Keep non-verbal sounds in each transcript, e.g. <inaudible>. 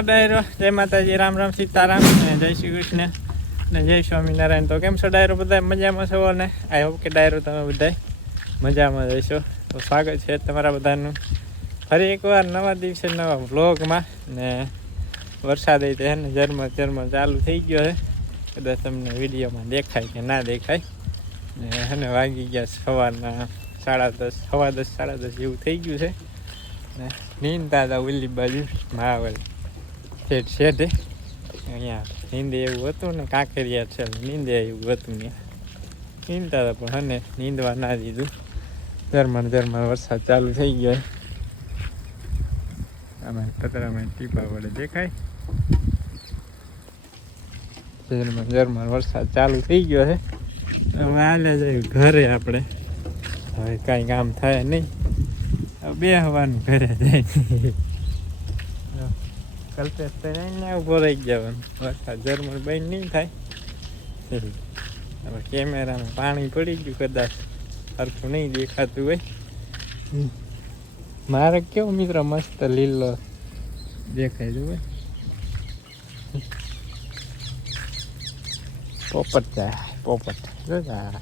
ડાયરો. જય માતાજી, રામ રામ, સીતારામ અને જય શ્રી કૃષ્ણ. અને જય સ્વામિનારાયણ. તો કેમ છો ડાયરો? બધા મજામાં છો અને આઈ હોપ કે ડાયરો તમે બધા મજામાં રહેશો. તો સ્વાગત છે તમારા બધાનું. ફરી એકવાર નવા દિવસે નવા વ્લોગમાં. ને વરસાદ છે ને ઝરમર ઝરમર ચાલુ થઈ ગયો છે કદાચ તમને વિડીયોમાં દેખાય કે ના દેખાય. ને અને વાગી ગયા સવારના સાડા દસ, સવા દસ, સાડા દસ જેવું થઈ ગયું છે. ને નીંદ દાદા ઉલ્લી બાજુ મહાવલ છે તે અહીંયા નીંદે એવું હતું ને, કાંકરિયા છે, નીંદે એવું હતું ને. નીંદતા હતા પણ હને, નીંદવા ના દીધું. ઝરમર ઝરમર વરસાદ ચાલુ થઈ ગયો. આમાં પતરામાં ટીપા વડે દેખાય. ઝરમર ઝરમર વરસાદ ચાલુ થઈ ગયો છે હવે હાલે જાય ઘરે આપણે. હવે કાંઈ કામ થાય નહીં. બે હવાનું ઘરે જાય. કલ્પેશ અહીંયા ઊભો રહી જવાનું ઝરમર બંધ નહીં થાય. હવે કેમેરામાં પાણી પડી ગયું, કદાચ સરખું નહીં દેખાતું હોય. મારે કેવો મિત્ર મસ્ત લીલો દેખાય છે ભાઈ. પોપટ જાય, પોપટ. જો જાય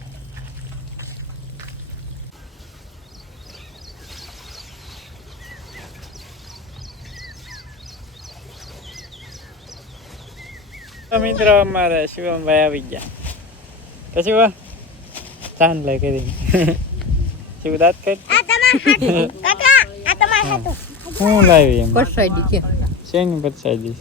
તો મિત્રો અમારે શિવમભાઈ આવી ગયા. તો શિવ ચાંદ લે કરી. શિવ દાંત કરી આ તમાર હાથું. કાકા આ તમાર હાથું. હું લાવી એમ. પરસાઈડી કે શેની પચાવી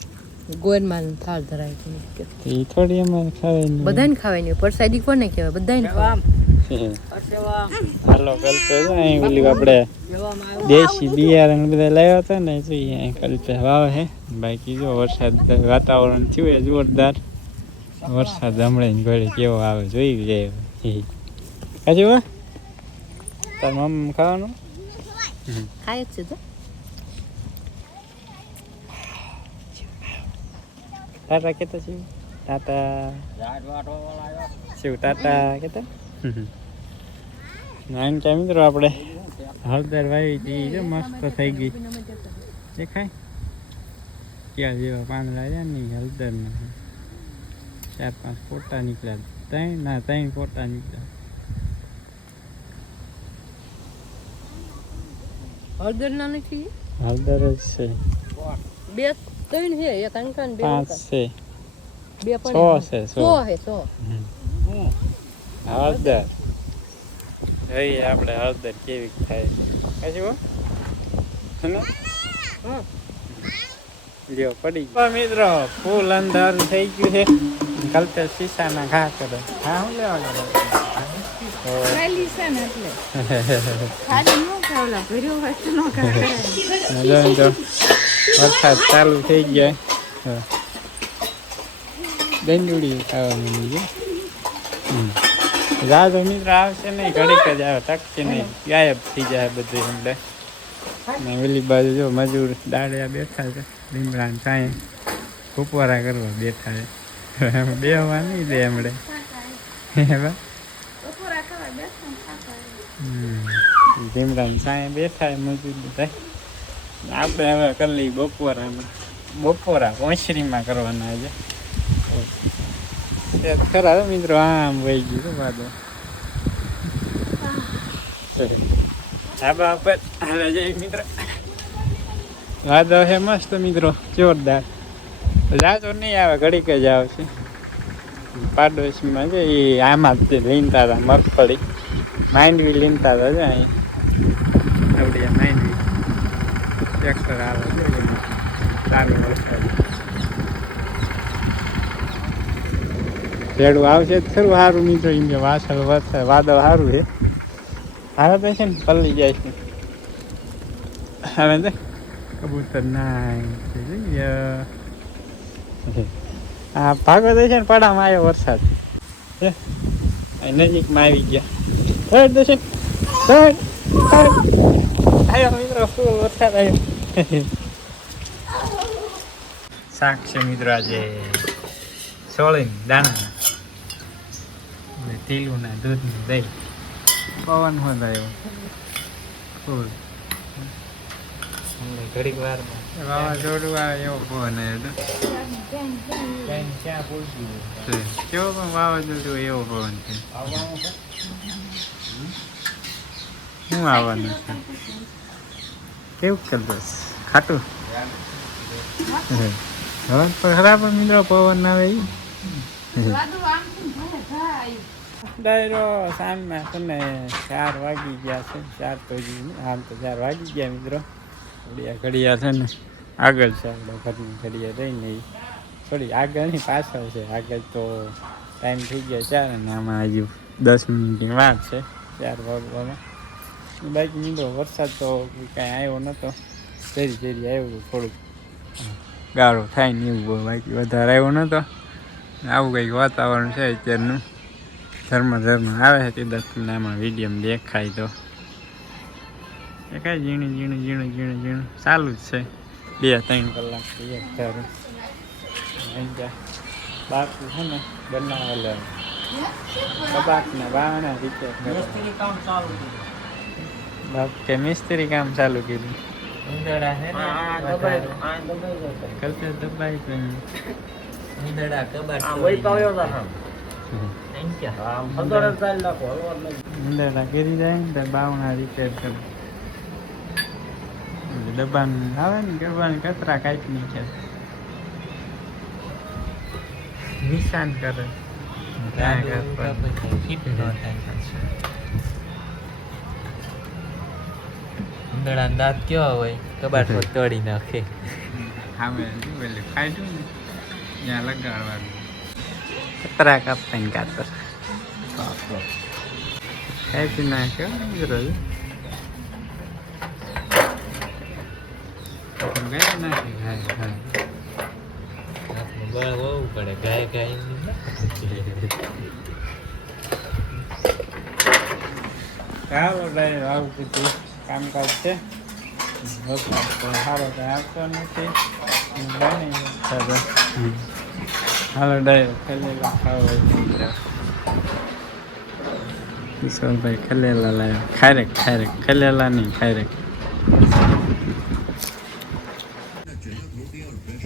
ગોરમાં થાળ ધરાય છે. એ થોડી અમારે ખાવી નહીં બધાને ખાવાય નહીં પરસાદી કોને કહેવાય? બધાને ખાવાય હાલો કલ્પે અહીં ઓલી આપણે દેશી બિયારણ બધા લાવ્યા હતા ને જોઈએ અહીં કલ્પે વાવે હે. બાકી જો વરસાદ વાતાવરણ થયું એ જોરદાર. વરસાદ હમણાં ઘરે કેવો આવે જોઈ જાય વા તાર મમ્મી ખાવાનું? ખાય જ છે તો. ટાટા કેતા શિવ ટાટા શિવ ટાટા કેતા નાઈન કે મિત્રો આપણે હળદર વાવી હતી જો મસ્ત થઈ ગઈ દેખાય ક્યાં જેવા પાંદડા લાવ્યા ને હળદર ચાર પાંચ ફોટા નીકળ્યા ત્રણ ના ત્રણ ફોટા નીકળ્યા હળદર ના નથી હળદર જ છે બે ત્રણ છે એક અંકન બે પાંચ છે. બે છ પણ છે સો સો છે સો હળદર. જોઈએ આપણે હળદર કેવી થાય. કશું હે. લ્યો પડી ગયો. મિત્રો ફૂલ અંદર થઈ ગયું છે. કલ્પે શીશાના ઘા કરે. હા હું લેવા ગયો <laughs> વરસાદ ચાલુ થઈ ગયા. દંડુડી ખાવાની બીજી તો મિત્ર આવશે નહીં ઘડીક જ આવે ટકશે નહીં. ગાયબ થઈ જાય બધું એટલે. ને ઓલી બાજુ જો મજૂર દાડિયા બેઠા છે લીમડા સાંય કુપવારા કરવા બેઠા છે. બેહવા નહીં દે હમણે લીમડા સાંય બેઠા છે મજૂર બધા. આપણે હવે કરી લઈએ બપોરા કોંસરીમાં કરવાના છે. એ ખરા મિત્રો આમ વહી ગયું વાદળ ધાબા પર હાલે જાય મિત્ર. વાદળ છે મસ્ત મિત્રો જોરદાર. જાજો નહીં આવે ઘડીક જ આવશે. પાડોશીમાં છે એ આમાં જ લીનતા હતા મગફળી. માંડવી લીનતા હતા છે અહીં. આપણે માંડવી. ટ્રેક્ટર આવે. ચાલુ વરસાદ. ભેડું આવશે જ ખરું સારું મિત્રો એમ કે વાસળ વરસાદ વાદળ સારું છે. હારા તો છે ને, પલ્લી જાય છે. હવે તો કબૂતર ના હા. ભાગો તો છે ને, પડામાં આવ્યો વરસાદ. નજીકમાં આવી ગયા. થર્ડ દર્શન થર્ડ થર્ડ આવ્યો મિત્રો વરસાદ આવ્યો શાક છે મિત્રો આજે સોળી દાણા. ને તીલું ના દૂધ ને દહીં. પવન હોત આવ્યો ફૂલ. ઘડીક વારમાં વાવાઝોડું આવે એવો પવન આવ્યો હતો કેવો પણ વાવાઝોડું એવો પવન છે. શું આવવાનું છે? કેવું કરતો ખાટું? હવે તો ખરાબ મિત્રો, પવન આવે ડાયરો સામે તને ચાર વાગી ગયા છે. ચાર તો હાલ તો ચાર વાગી ગયા મિત્રો. ઘડિયા ઘડિયા છે ને, આગળ છે આપણે ઘરની ઘડિયા રહીને ઈ. થોડી આગળની પાછળ છે. આગળ તો ટાઈમ થઈ ગયા ચાર અને આમાં હજુ દસ મિનિટની વાર છે. ચાર વાગવામાં. બાકી નીકળો વરસાદ તો કાંઈ આવ્યો નહોતો ઝેરી ઝેરી આવ્યો થોડુંક. ગાળો થાય ને એવું બાકી વધારે આવ્યો નહોતો આવું કંઈક વાતાવરણ છે અત્યારનું. ધર્મ ધર્મ આવે છે તે દસ આમાં વિડીયમ દેખાય તો. દેખાય ઝીણું ઝીણું ઝીણું ઝીણું ઝીણું. ચાલુ જ છે. બે ત્રણ કલાક એક ધારું બાકી છે ને બનાવેલા. કબાટના બાણા રીતે બાપ કે મિસ્ત્રી કામ ચાલુ કર્યું. દબાઈ પણ ઉંદરડા કરી જાય ને તો બાવણા રિપેર કરે. દબાણ આવે ને ગરબાની કચરા નહીં છે. નિશાન કરે. ત્યાં. ઉંદરડા દાંત કેવા હોય કબાટ પર તોડી નાખે સામે શું પેલું કાઢ્યું ને ત્યાં લગાડવાનું કચરા કાપતા કાતર કાપી નાખ્યો રોજ ગાય નાખી ગાય ગાય હાથમાં બળ હોવું પડે ગાય ગાય ચાલો ડાયર આવું બધું કામકાજ છે. સારો કાંઈ આવતો નથી. બની. હાલો ડાયર ખલેલા ખાવા કિશોરભાઈ ખલેલા લાવ્યા ખારેક ખારેક ખલેલા નહીં ખારેક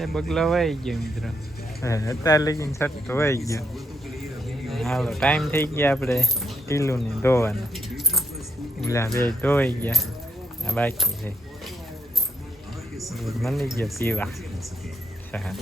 એ બગલા વાઈ ગયો મિત્રો. અત્યારે લગીને છઠ્ઠો વાઈ ગયો. હાલો ટાઈમ થઈ ગયા આપણે ટીલું ને ધોવાનું. ઓલા બે ધોઈ ગયા આ બાકી છે મળી ગયો પીવા હા.